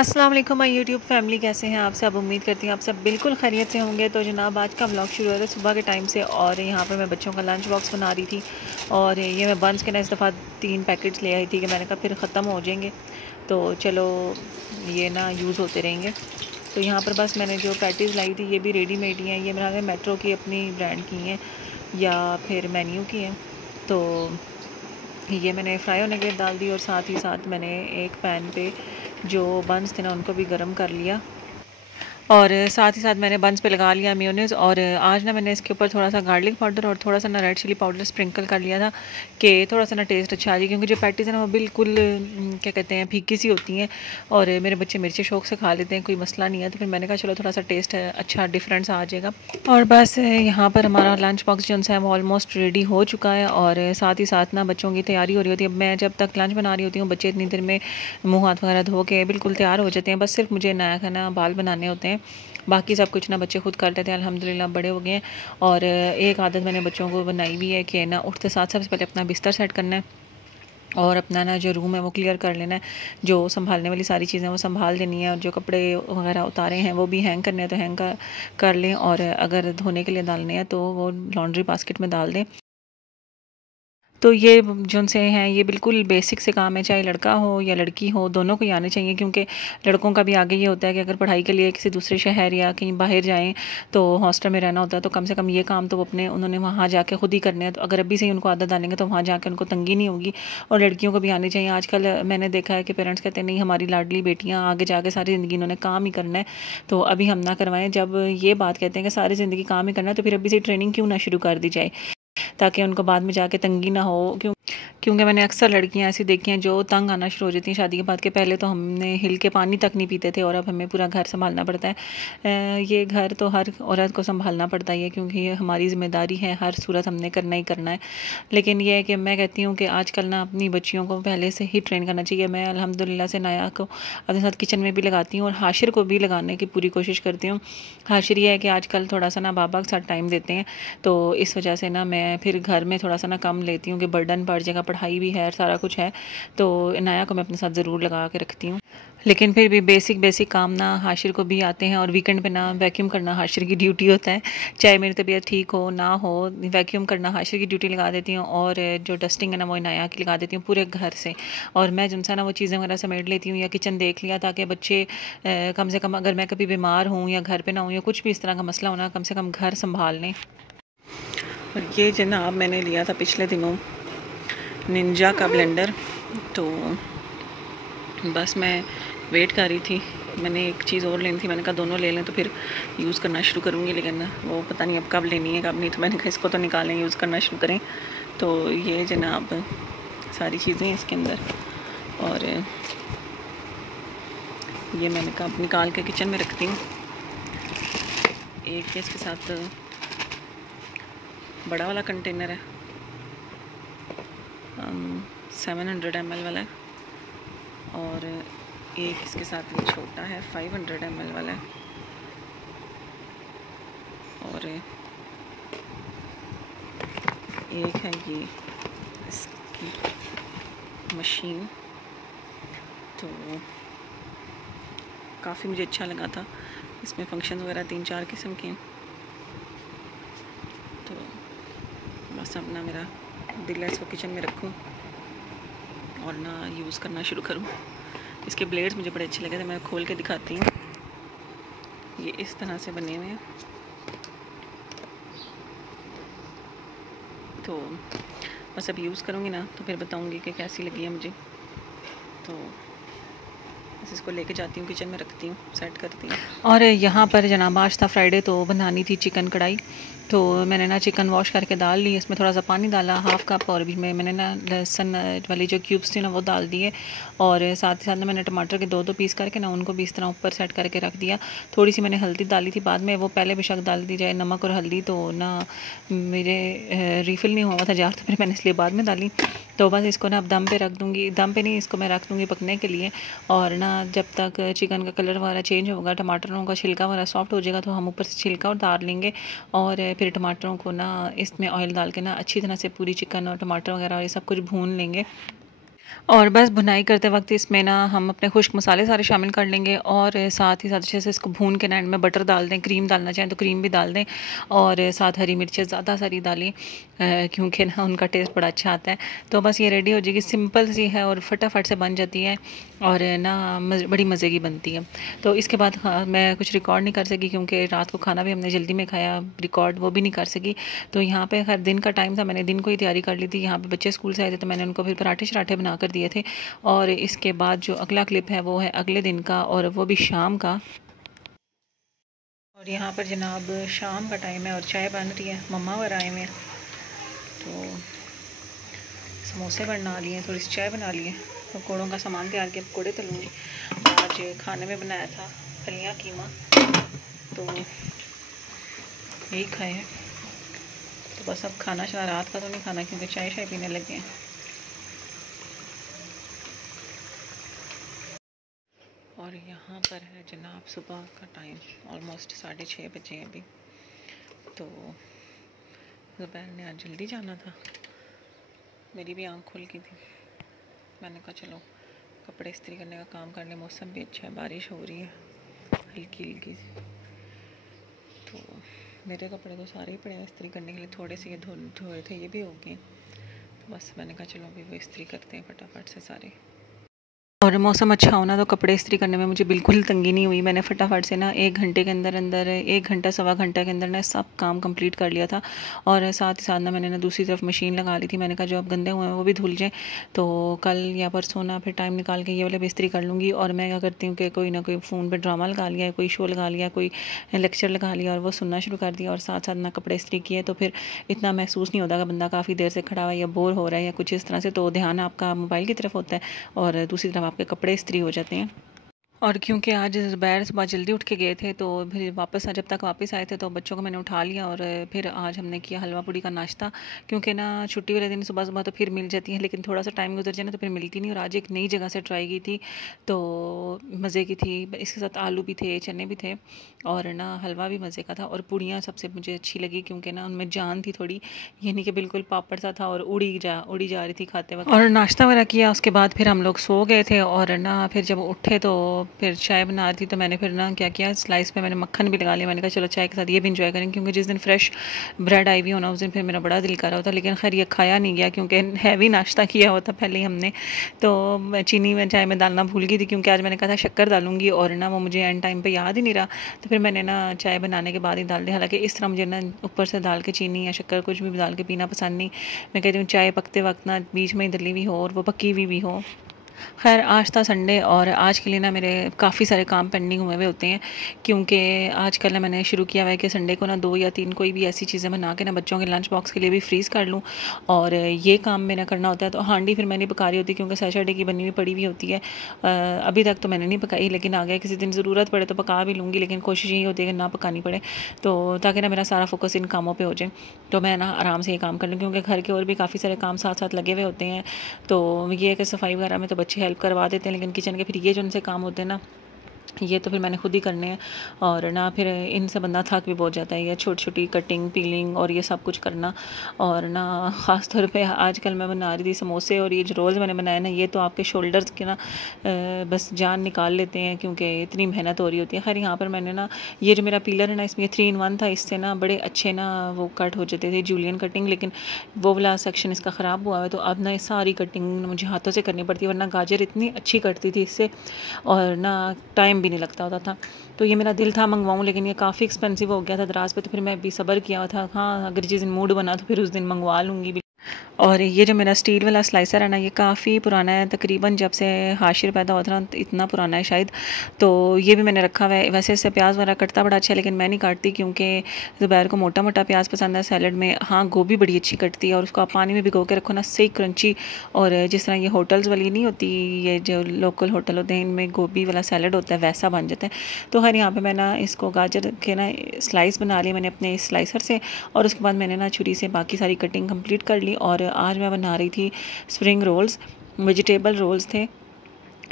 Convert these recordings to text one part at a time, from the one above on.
अस्सलाम वालेकुम my YouTube family, कैसे हैं आप सब। उम्मीद करती हूँ आप सब बिल्कुल खैरियत से होंगे। तो जनाब आज का व्लॉग शुरू हो रहा है सुबह के टाइम से, और यहाँ पर मैं बच्चों का लंच बॉक्स बना रही थी। और ये मैं बंस के ना इस दफ़ा 3 पैकेट्स ले आई थी कि मैंने कहा फिर ख़त्म हो जाएंगे तो चलो ये ना यूज़ होते रहेंगे। तो यहाँ पर बस मैंने जो पैटीज़ लाई थी ये भी रेडीमेड ही हैं। ये मेरा मेट्रो की अपनी ब्रांड की हैं या फिर मेन्यू की हैं। तो ये मैंने फ्राई होने के लिए डाल दी और साथ ही साथ मैंने एक पैन पे जो बंस थे ना उनको भी गर्म कर लिया, और साथ ही साथ मैंने बंस पे लगा लिया मेयोनेज़। और आज ना मैंने इसके ऊपर थोड़ा सा गार्लिक पाउडर और थोड़ा सा ना रेड चिली पाउडर स्प्रिंकल कर लिया था कि थोड़ा सा ना टेस्ट अच्छा आ जाए, क्योंकि जो पैटीज़ है ना वो बिल्कुल क्या कहते हैं फीकी सी होती हैं, और मेरे बच्चे मिर्ची शौक से खा लेते हैं, कोई मसला नहीं है। तो फिर मैंने कहा चलो थोड़ा सा टेस्ट अच्छा डिफरेंस आ जाएगा। और बस यहाँ पर हमारा लंच बॉक्स जो है वो ऑलमोस्ट रेडी हो चुका है, और साथ ही साथ ना बच्चों की तैयारी हो रही होती है। अब मैं जब तक लंच बना रही होती हूँ बच्चे इतनी देर में मुँह हाथ वगैरह धो के बिल्कुल तैयार हो जाते हैं। बस सिर्फ मुझे नया खाना बाल बनाने होते हैं, बाकी सब कुछ ना बच्चे खुद कर लेते हैं, अल्हम्दुलिल्लाह बड़े हो गए हैं। और एक आदत मैंने बच्चों को बनाई हुई है कि ना उठते साथ सबसे पहले अपना बिस्तर सेट करना है और अपना ना जो रूम है वो क्लियर कर लेना है। जो संभालने वाली सारी चीज़ें वो संभाल देनी है, और जो कपड़े वगैरह उतारे हैं वो भी हैंग करने हैं तो हैंग कर लें, और अगर धोने के लिए डालने हैं तो वो लॉन्ड्री बास्केट में डाल दें। तो ये जो से हैं ये बिल्कुल बेसिक से काम है, चाहे लड़का हो या लड़की हो दोनों को ही आने चाहिए, क्योंकि लड़कों का भी आगे ये होता है कि अगर पढ़ाई के लिए किसी दूसरे शहर या कहीं बाहर जाएं तो हॉस्टल में रहना होता है, तो कम से कम ये काम तो अपने उन्होंने वहाँ जाके खुद ही करने हैं। तो अगर अभी से ही उनको आदत डालेंगे तो वहाँ जाकर उनको तंगी नहीं होगी। और लड़कियों को भी आनी चाहिए। आजकल मैंने देखा है कि पेरेंट्स कहते हैं नहीं हमारी लाडली बेटियाँ आगे जाके सारी ज़िंदगी इन्होंने काम ही करना है, तो अभी हम ना करवाएं। जब ये बात कहते हैं कि सारी ज़िंदगी काम ही करना है तो फिर अभी से ट्रेनिंग क्यों ना शुरू कर दी जाए, ताकि उनको बाद में जाके तंगी ना हो। क्योंकि मैंने अक्सर लड़कियां ऐसी देखी हैं जो तंग आना शुरू हो जाती हैं शादी के बाद, के पहले तो हमने हिल के पानी तक नहीं पीते थे और अब हमें पूरा घर संभालना पड़ता है। ये घर तो हर औरत को संभालना पड़ता ही है, क्योंकि ये हमारी ज़िम्मेदारी है, हर सूरत हमने करना ही करना है। लेकिन यह है कि मैं कहती हूँ कि आजकल ना अपनी बच्चियों को पहले से ही ट्रेन करना चाहिए। मैं अल्हम्दुलिल्लाह से नाया को अपने साथ किचन में भी लगाती हूँ और हाशिर को भी लगाने की पूरी कोशिश करती हूँ। हाशिर ये है कि आजकल थोड़ा सा ना बाबा के साथ टाइम देते हैं, तो इस वजह से ना मैं फिर घर में थोड़ा सा ना कम लेती हूँ कि बर्डन पड़ जाएगा, पढ़ाई भी है सारा कुछ है। तो इनाया को मैं अपने साथ ज़रूर लगा के रखती हूँ, लेकिन फिर भी बेसिक बेसिक काम ना हाशिर को भी आते हैं। और वीकेंड पे ना वैक्यूम करना हाशिर की ड्यूटी होता है, चाहे मेरी तबीयत ठीक हो ना हो, वैक्यूम करना हाशिर की ड्यूटी लगा देती हूँ, और जो डस्टिंग है ना वो इनाया की लगा देती हूँ पूरे घर से। और मैं जिनसे ना वो चीज़ें वगैरह समेट लेती हूँ या किचन देख लिया, ताकि बच्चे कम से कम अगर मैं कभी बीमार हूँ या घर पर ना हूँ या कुछ भी इस तरह का मसला होना, कम से कम घर संभाल लें। और ये जनाब मैंने लिया था पिछले दिनों निंजा का ब्लेंडर, तो बस मैं वेट कर रही थी। मैंने एक चीज़ और लेनी थी, मैंने कहा दोनों ले लें तो फिर यूज़ करना शुरू करूँगी, लेकिन वो पता नहीं अब कब लेनी है कब नहीं, तो मैंने कहा इसको तो निकालें यूज़ करना शुरू करें। तो ये जनाब सारी चीज़ें हैं इसके अंदर, और ये मैंने कहा निकाल के किचन में रखती हूँ। एक इसके साथ बड़ा वाला कंटेनर है 700 ml वाला है, और एक इसके साथ ये छोटा है 500 ml वाला है, और एक है ये इसकी मशीन। तो काफ़ी मुझे अच्छा लगा था, इसमें फंक्शन वगैरह 3-4 किस्म के हैं। तो बस अब ना मेरा दिल है इसको किचन में रखूं और ना यूज़ करना शुरू करूं। इसके ब्लेड्स मुझे बड़े अच्छे लगे थे, मैं खोल के दिखाती हूँ। ये इस तरह से बने हुए हैं, तो बस अब यूज़ करूँगी ना तो फिर बताऊँगी कि कैसी लगी है मुझे। तो बस इसको लेके जाती हूँ किचन में रखती हूँ, सेट करती हूँ। और यहाँ पर जनाब आज था फ्राइडे, तो बनानी थी चिकन कढ़ाई। तो मैंने ना चिकन वॉश करके डाल ली, इसमें थोड़ा सा पानी डाला 1/2 कप, और भी मैंने ना लहसुन वाली जो क्यूब्स थी ना वो डाल दिए, और साथ ही साथ ना मैंने टमाटर के 2-2 पीस करके ना उनको भी इस तरह ऊपर सेट करके रख दिया। थोड़ी सी मैंने हल्दी डाली थी बाद में, वो पहले बेशक डाल दी जाए नमक और हल्दी, तो ना मेरे रीफ़िल नहीं हुआ था जार, तो फिर मैंने इसलिए बाद में डाली। तो बस इसको ना अब दम पे रख दूँगी, दम पे नहीं, इसको मैं रख दूँगी पकने के लिए। और ना जब तक चिकन का कलर वगैरह चेंज होगा, टमाटरों का छिलका वगैरह सॉफ्ट हो जाएगा, तो हम ऊपर से छिलका उतार लेंगे, और फिर टमाटरों को ना इसमें ऑयल डाल के ना अच्छी तरह से पूरी चिकन और टमाटर वगैरह और ये सब कुछ भून लेंगे। और बस भुनाई करते वक्त इसमें ना हम अपने खुश्क मसाले सारे शामिल कर लेंगे और साथ ही साथ अच्छे से इसको भून के ना एंड में बटर डाल दें, क्रीम डालना चाहें तो क्रीम भी डाल दें और साथ हरी मिर्चें ज़्यादा सारी डालें क्योंकि ना उनका टेस्ट बड़ा अच्छा आता है। तो बस ये रेडी हो जाएगी, सिंपल सी है और फटाफट से बन जाती है और ना बड़ी मज़े की बनती है। तो इसके बाद मैं कुछ रिकॉर्ड नहीं कर सकी क्योंकि रात को खाना भी हमने जल्दी में खाया, रिकॉर्ड वो भी नहीं कर सकी। तो यहाँ पे हर दिन का टाइम था, मैंने दिन को ही तैयारी कर ली थी। यहाँ पे बच्चे स्कूल से आए थे तो मैंने उनको फिर पराठे शराठे बना कर दिए थे। और इसके बाद जो अगला क्लिप है वो है अगले दिन का और वो भी शाम का। और यहाँ पर जनाब शाम का टाइम है और चाय बन रही है, मम्मा और आए हुए हैं तो समोसे बना लिए, थोड़ी सी चाय बना लिए, पकौड़ों का सामान तैयार किया, पकौड़े तलूँगी। आज खाने में बनाया था फलियाँ कीमा, तो यही खाए हैं। तो बस अब खाना शाना रात का तो नहीं खाना क्योंकि चाय शाय पीने लगे हैं। और यहाँ पर है जनाब सुबह का टाइम, ऑलमोस्ट 6:30 बजे हैं अभी। तो दोपहर ने आज जल्दी जाना था, मेरी भी आँख खुल गई थी। मैंने कहा चलो कपड़े इस्त्री करने का काम कर लें, मौसम भी अच्छा है, बारिश हो रही है हल्की हल्की। तो मेरे कपड़े तो सारे ही पड़े हैं इस्त्री करने के लिए, थोड़े से ये धोए थे, ये भी हो गए। तो बस मैंने कहा चलो अभी वो इस्त्री करते हैं फटाफट से सारे। और मौसम अच्छा होना तो कपड़े इस्त्री करने में मुझे बिल्कुल तंगी नहीं हुई। मैंने फटाफट से ना 1 घंटे के अंदर 1 घंटा सवा घंटा के अंदर ना सब काम कंप्लीट कर लिया था। और साथ ही साथ ना मैंने ना दूसरी तरफ मशीन लगा ली थी। मैंने कहा जो अब गंदे हुए हैं वो भी धुल जाएँ, तो कल या परसों ना फिर टाइम निकाल के ये वाले भी इस्त्री कर लूँगी। और मैं क्या करती हूँ कि कोई ना कोई फ़ोन पर ड्रामा लगा लिया, कोई शो लगा लिया, कोई लेक्चर लगा लिया और वो सुनना शुरू कर दिया और साथ साथ ना कपड़े इस्त्री किए, तो फिर इतना महसूस नहीं होता कि बंदा काफ़ी देर से खड़ा हुआ या बोर हो रहा है या कुछ इस तरह से। तो ध्यान आपका मोबाइल की तरफ होता है और दूसरी तरफ आपके कपड़े इस्त्री हो जाते हैं। और क्योंकि आज ज़ुबैर सुबह जल्दी उठ के गए थे तो फिर वापस जब तक वापस आए थे तो बच्चों को मैंने उठा लिया और फिर आज हमने किया हलवा पूड़ी का नाश्ता। क्योंकि ना छुट्टी वाले दिन सुबह सुबह तो फिर मिल जाती है, लेकिन थोड़ा सा टाइम गुजर जाए ना तो फिर मिलती नहीं। और आज एक नई जगह से ट्राई की थी तो मज़े की थी, इसके साथ आलू भी थे, चने भी थे और ना हलवा भी मज़े का था। और पूड़ियाँ सबसे मुझे अच्छी लगी क्योंकि ना उनमें जान थी थोड़ी, ये नहीं कि बिल्कुल पापड़ सा था और उड़ी जा रही थी खाते वक्त। और नाश्ता वगैरह किया, उसके बाद फिर हम लोग सो गए थे और ना फिर जब उठे तो फिर चाय बना रही थी। तो मैंने फिर ना क्या किया, स्लाइस पे मैंने मक्खन भी लगा लिया। मैंने कहा चलो चाय के साथ ये भी इंजॉय करें क्योंकि जिस दिन फ्रेश ब्रेड आई हुई होना उस दिन फिर मेरा बड़ा दिल कर रहा होता, लेकिन खैर ये खाया नहीं गया क्योंकि हैवी नाश्ता किया होता पहले ही हमने। तो चीनी में चाय में डालना भूल गई थी क्योंकि आज मैंने कहा था शक्कर डालूंगी और ना वो मुझे एंड टाइम पर याद ही नहीं रहा। तो फिर मैंने ना चाय बनाने के बाद ही डाल दी। हालांकि इस तरह मुझे ना ऊपर से डाल के चीनी या शक्कर कुछ भी डाल के पीना पसंद नहीं। मैं कहती हूँ चाय पकते वक्त ना बीच में ही डली हुई हो और वो पकी हुई भी हो। खैर आज था संडे और आज के लिए ना मेरे काफ़ी सारे काम पेंडिंग हुए होते हैं क्योंकि आजकल ना मैंने शुरू किया हुआ है कि संडे को ना 2 या 3 कोई भी ऐसी चीज़ें बना के ना बच्चों के लंच बॉक्स के लिए भी फ्रीज़ कर लूँ और ये काम मेरा करना होता है। तो हांडी फिर मैंने पका रही होती क्योंकि सैटरडे की बनी हुई पड़ी हुई होती है। अभी तक तो मैंने नहीं पकाई, लेकिन आगे किसी दिन ज़रूरत पड़े तो पका भी लूँगी, लेकिन कोशिश यही होती है कि ना पकानी पड़े, तो ताकि ना मेरा सारा फोकस इन कामों पर हो जाए तो मैं ना आराम से ये काम कर लूँ क्योंकि घर के और भी काफ़ी सारे काम साथ साथ लगे हुए होते हैं। तो ये है कि सफाई वगैरह में तो बच्चे हेल्प करवा देते हैं, लेकिन किचन के फिर ये जो उनसे काम होते हैं ना ये तो फिर मैंने खुद ही करने हैं और ना फिर इनसे बंदा थक भी बहुत जाता है। ये छोटी छोटी कटिंग पीलिंग और ये सब कुछ करना। और ना ख़ास तौर पे आजकल मैं बना रही थी समोसे और ये जो रोल्स मैंने बनाए ना ये तो आपके शोल्डर्स के ना बस जान निकाल लेते हैं क्योंकि इतनी मेहनत हो रही होती है। खैर यहाँ पर मैंने ना ये जो मेरा पीलर है ना इसमें 3 in 1 था, इससे ना बड़े अच्छे ना वो कट हो जाते थे जूलियन कटिंग, लेकिन वो वाला सेक्शन इसका ख़राब हुआ है तो अब ना सारी कटिंग मुझे हाथों से करनी पड़ती है, वरना गाजर इतनी अच्छी कटती थी इससे और ना टाइम भी नहीं लगता होता था। तो ये मेरा दिल था मंगवाऊँ, लेकिन ये काफ़ी एक्सपेंसिव हो गया था दराज पे, तो फिर मैं भी सब्र किया था। हाँ अगर जिस दिन मूड बना तो फिर उस दिन मंगवा लूँगी। और ये जो मेरा स्टील वाला स्लाइसर है ना ये काफ़ी पुराना है, तकरीबन जब से हाशिर पैदा हुआ था ना इतना पुराना है शायद। तो ये भी मैंने रखा हुआ है। वैसे इससे प्याज वगैरह कटता बड़ा अच्छा है, लेकिन मैं नहीं काटती क्योंकि ज़ुबैर को मोटा मोटा प्याज पसंद है सैलड में। हाँ गोभी बड़ी अच्छी कटती है और उसको आप पानी में भिगो के रखो ना सही क्रंची, और जिस तरह ये होटल्स वाली नहीं होती, ये जो लोकल होटल होते हैं इनमें गोभी वाला सैलड होता है वैसा बन जाता है। तो हर यहाँ पर मैं ना इसको गाजर के ना स्लाइस बना लिए मैंने अपने स्लाइसर से, और उसके बाद मैंने ना छुरी से बाकी सारी कटिंग कम्प्लीट कर ली। और आज मैं बना रही थी स्प्रिंग रोल्स, वेजिटेबल रोल्स थे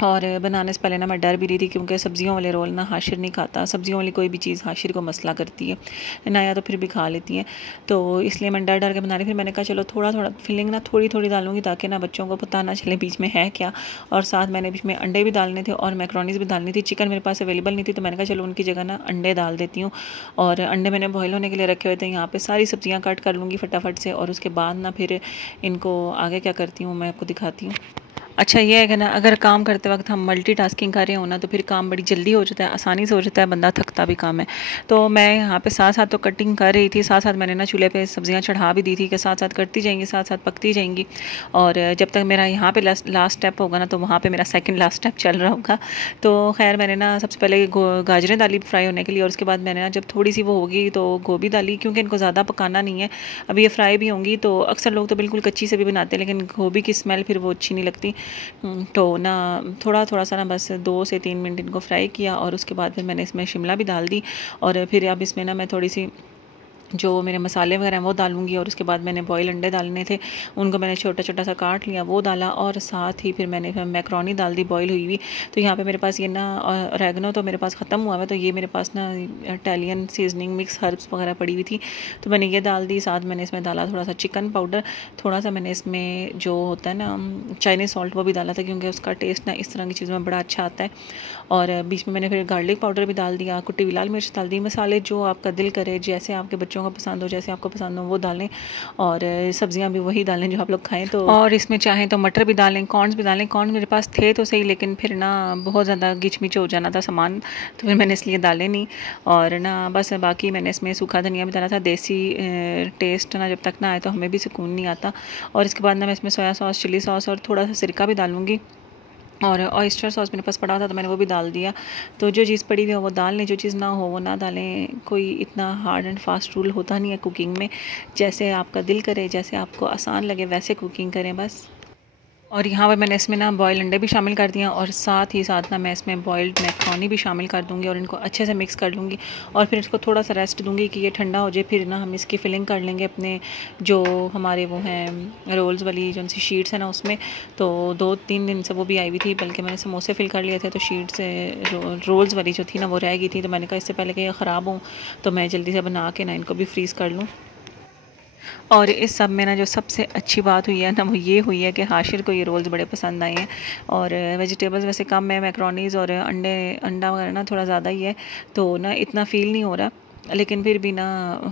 और बनाने से पहले ना मैं डर भी रही थी, क्योंकि सब्जियों वाले रोल ना हाशिर नहीं खाता, सब्जियों वाली कोई भी चीज़ हाशिर को मसला करती है, नया तो फिर भी खा लेती हैं, तो इसलिए मैं डर डर के बना रही। फिर मैंने कहा चलो थोड़ा थोड़ा फिलिंग ना थोड़ी थोड़ी डालूंगी, ताकि ना बच्चों को पता ना चले बीच में है क्या। और साथ मैंने बीच में अंडे भी डालने थे और मैक्रोनीज भी डालनी थी। चिकन मेरे पास अवेलेबल नहीं थी, तो मैंने कहा चलो उनकी जगह ना अंडे डाल देती हूँ। और अंडे मैंने बॉयल होने के लिए रखे हुए थे। यहाँ पर सारी सब्जियाँ कट कर लूँगी फटाफट से, और उसके बाद ना फिर इनको आगे क्या करती हूँ मैं आपको दिखाती हूँ। अच्छा ये है कि ना, अगर काम करते वक्त हम मल्टीटास्किंग कर रहे हो ना, तो फिर काम बड़ी जल्दी हो जाता है, आसानी से हो जाता है, बंदा थकता भी काम है। तो मैं यहाँ पे साथ साथ तो कटिंग कर रही थी, साथ साथ मैंने ना चूल्हे पे सब्जियाँ चढ़ा भी दी थी कि साथ साथ करती जाएंगी, साथ साथ पकती जाएंगी। और जब तक मेरा यहाँ पे लास्ट स्टेप होगा ना, तो वहाँ पे मेरा सेकंड लास्ट स्टेप चल रहा होगा। तो खैर मैंने ना सबसे पहले गाजरें डाली फ्राई होने के लिए, और उसके बाद मैंने ना जब थोड़ी सी वो होगी तो गोभी डाली, क्योंकि इनको ज़्यादा पकाना नहीं है, अभी ये फ्राई भी होंगी। तो अक्सर लोग तो बिल्कुल कच्ची से भी बनाते हैं, लेकिन गोभी की स्मेल फिर वो अच्छी नहीं लगती। तो ना थोड़ा थोड़ा सा ना बस 2 से 3 मिनट इनको फ्राई किया, और उसके बाद फिर मैंने इसमें शिमला भी डाल दी। और फिर अब इसमें ना मैं थोड़ी सी जो मेरे मसाले वगैरह हैं वो डालूंगी। और उसके बाद मैंने बॉयल अंडे डालने थे, उनको मैंने छोटा छोटा सा काट लिया, वो डाला। और साथ ही फिर मैंने मैक्रोनी डाल दी बॉयल हुई हुई। तो यहाँ पे मेरे पास ये ना ऑरेगनो तो मेरे पास ख़त्म हुआ है, तो ये मेरे पास ना इटालियन सीजनिंग मिक्स हर्ब्स वगैरह पड़ी हुई थी, तो मैंने ये डाल दी। साथ मैंने इसमें डाला थोड़ा सा चिकन पाउडर, थोड़ा सा मैंने इसमें जो होता है ना चाइनीज़ सॉल्ट वो भी डाला था, क्योंकि उसका टेस्ट ना इस तरह की चीज़ों में बड़ा अच्छा आता है। और बीच में मैंने फिर गार्लिक पाउडर भी डाल दिया, कुटी हुई लाल मिर्च डाल दी। मसाले जो आपका दिल करे, जैसे आपके बच्चों को पसंद हो, जैसे आपको पसंद हो वो डालें, और सब्जियां भी वही डालें जो आप लोग खाएं। तो और इसमें चाहें तो मटर भी डालें, कॉर्नस भी डालें। कॉर्न मेरे पास थे तो सही, लेकिन फिर ना बहुत ज़्यादा गिचमिच हो जाना था सामान, तो फिर मैंने इसलिए डाले नहीं। और ना बस बाकी मैंने इसमें सूखा धनिया भी डाला था। देसी टेस्ट ना जब तक ना आए तो हमें भी सुकून नहीं आता। और इसके बाद ना मैं इसमें सोया सॉस, चिली सॉस और थोड़ा सा सिरका भी डालूंगी। और ऑयस्टर सॉस मेरे पास पड़ा था, तो मैंने वो भी डाल दिया। तो जो चीज़ पड़ी हुई हो वो डाल लें, जो चीज़ ना हो वो ना डालें। कोई इतना हार्ड एंड फास्ट रूल होता नहीं है कुकिंग में, जैसे आपका दिल करे, जैसे आपको आसान लगे वैसे कुकिंग करें बस। और यहाँ पर मैंने इसमें ना बॉयल अंडे भी शामिल कर दिए, और साथ ही साथ ना मैं इसमें बॉयल्ड मैक्रोनी भी शामिल कर दूँगी, और इनको अच्छे से मिक्स कर लूँगी। और फिर इसको थोड़ा सा रेस्ट दूँगी कि ये ठंडा हो जाए। फिर ना हम इसकी फिलिंग कर लेंगे अपने जो हमारे वो हैं रोल्स वाली जो सी शीट्स हैं ना उसमें। तो 2-3 दिन से वो भी आई हुई थी, बल्कि मैंने समोसे फिल कर लिए थे, तो शीट से रोल्स वाली जो थी ना वो रह गई थी। तो मैंने कहा इससे पहले कि ये ख़राब हो, तो मैं जल्दी से बना के ना इनको भी फ्रीज़ कर लूँ। और इस सब में ना जो सबसे अच्छी बात हुई है ना, वो ये हुई है कि हाशिर को ये रोल्स बड़े पसंद आए हैं। और वेजिटेबल्स वैसे कम है, मैक्रोनीज़ और अंडा वगैरह ना थोड़ा ज़्यादा ही है, तो ना इतना फ़ील नहीं हो रहा। लेकिन फिर भी ना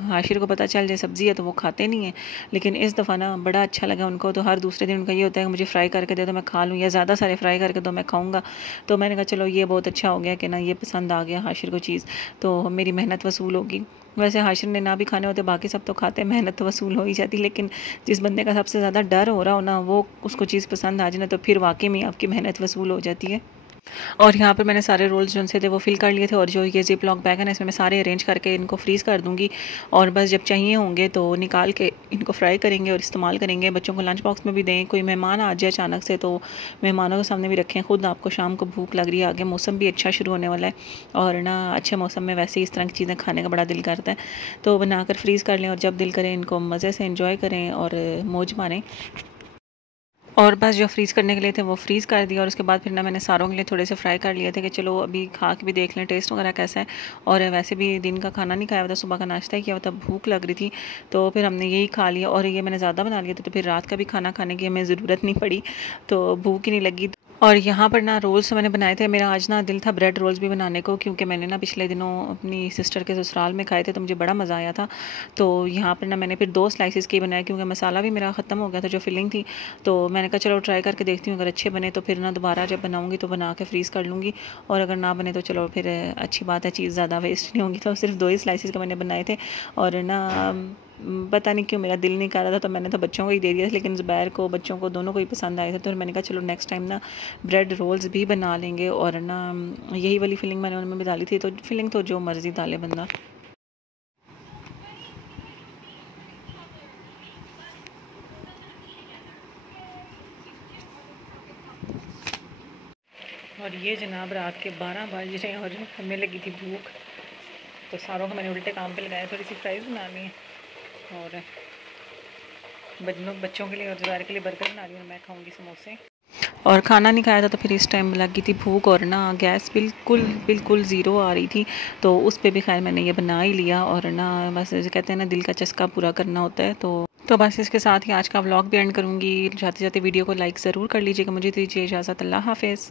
हाशिर को पता चल जाए सब्ज़ी है तो वो खाते नहीं हैं। लेकिन इस दफ़ा ना बड़ा अच्छा लगा उनको, तो हर दूसरे दिन उनका ये होता है कि मुझे फ्राई करके दे दो मैं खा लूँ, या ज़्यादा सारे फ्राई करके दो मैं खाऊँगा। तो मैंने कहा चलो ये बहुत अच्छा हो गया कि ना ये पसंद आ गया हाशिर को चीज़, तो मेरी मेहनत वसूल होगी। वैसे हाशिर ने ना भी खाने होते, बाकी सब तो खाते, मेहनत तो वसूल हो ही जाती। लेकिन जिस बंदे का सबसे ज़्यादा डर हो रहा हो ना, वो उसको चीज़ पसंद आ जाए ना, तो फिर वाकई में आपकी मेहनत वसूल हो जाती है। और यहाँ पर मैंने सारे रोल्स जो से थे वो फिल कर लिए थे, और जो ये जिप लॉक बैग है ना इसमें मैं सारे अरेंज करके इनको फ्रीज़ कर दूँगी। और बस जब चाहिए होंगे तो निकाल के इनको फ्राई करेंगे और इस्तेमाल करेंगे। बच्चों को लंच बॉक्स में भी दें, कोई मेहमान आ जाए अचानक से तो मेहमानों के सामने भी रखें। खुद आपको शाम को भूख लग रही है, आगे मौसम भी अच्छा शुरू होने वाला है, और ना अच्छे मौसम में वैसे ही इस तरह की चीज़ें खाने का बड़ा दिल करता है। तो बनाकर फ्रीज़ कर लें, और जब दिल करें इनको मज़े से इंजॉय करें और मौज मारें। और बस जो फ्रीज़ करने के लिए थे वो फ्रीज़ कर दिया। और उसके बाद फिर ना मैंने सारों के लिए थोड़े से फ्राई कर लिए थे कि चलो अभी खा के भी देख लें टेस्ट वगैरह कैसा है। और वैसे भी दिन का खाना नहीं खाया हुआ था, सुबह का नाश्ता ही किया हुआ था, भूख लग रही थी, तो फिर हमने यही खा लिया। और ये मैंने ज़्यादा बना लिया था, तो फिर रात का भी खाना खाने की हमें ज़रूरत नहीं पड़ी, तो भूख ही नहीं लगी। और यहाँ पर ना रोल्स मैंने बनाए थे, मेरा आज ना दिल था ब्रेड रोल्स भी बनाने को, क्योंकि मैंने ना पिछले दिनों अपनी सिस्टर के ससुराल में खाए थे, तो मुझे बड़ा मज़ा आया था। तो यहाँ पर ना मैंने फिर 2 स्लाइसेस की बनाए, क्योंकि मसाला भी मेरा ख़त्म हो गया था जो फिलिंग थी। तो मैंने कहा चलो ट्राई करके देखती हूँ, अगर अच्छे बने तो फिर ना दोबारा जब बनाऊँगी तो बना के फ्रीज़ कर लूँगी, और अगर ना बने तो चलो फिर अच्छी बात है, चीज़ ज़्यादा वेस्ट नहीं होंगी। तो सिर्फ 2 ही स्लाइसेस का मैंने बनाए थे। और ना पता नहीं क्यों मेरा दिल नहीं कर रहा था, तो मैंने तो बच्चों को ही दे दिया था, लेकिन ज़ुबैर को बच्चों को दोनों को ही पसंद आए थे। तो मैंने कहा चलो नेक्स्ट टाइम ना ब्रेड रोल्स भी बना लेंगे। और ना यही वाली फिलिंग मैंने उनमें भी डाली थी, तो फिलिंग तो जो मर्ज़ी डाले बंदा। और ये जनाब रात के 12 बज रहे हैं और हमें लगी थी भूख, तो सारों को मैंने उल्टे काम पे लगाया, थोड़ी सी फ्राइज़ बनानी है, और बच्चों के लिए और ज़ुबैर के लिए बर्गर बना रही हूँ, मैं खाऊंगी समोसे। और खाना नहीं खाया था तो फिर इस टाइम लगी थी भूख और ना गैस बिल्कुल बिल्कुल ज़ीरो आ रही थी, तो उस पे भी खैर मैंने ये बना ही लिया। और ना बस जैसे कहते हैं ना, दिल का चस्का पूरा करना होता है। तो बस इसके साथ ही आज का व्लॉग भी एंड करूँगी। जाते जाते वीडियो को लाइक ज़रूर कर लीजिएगा। मुझे दीजिए इजाज़त। अल्लाह हाफ़िज़।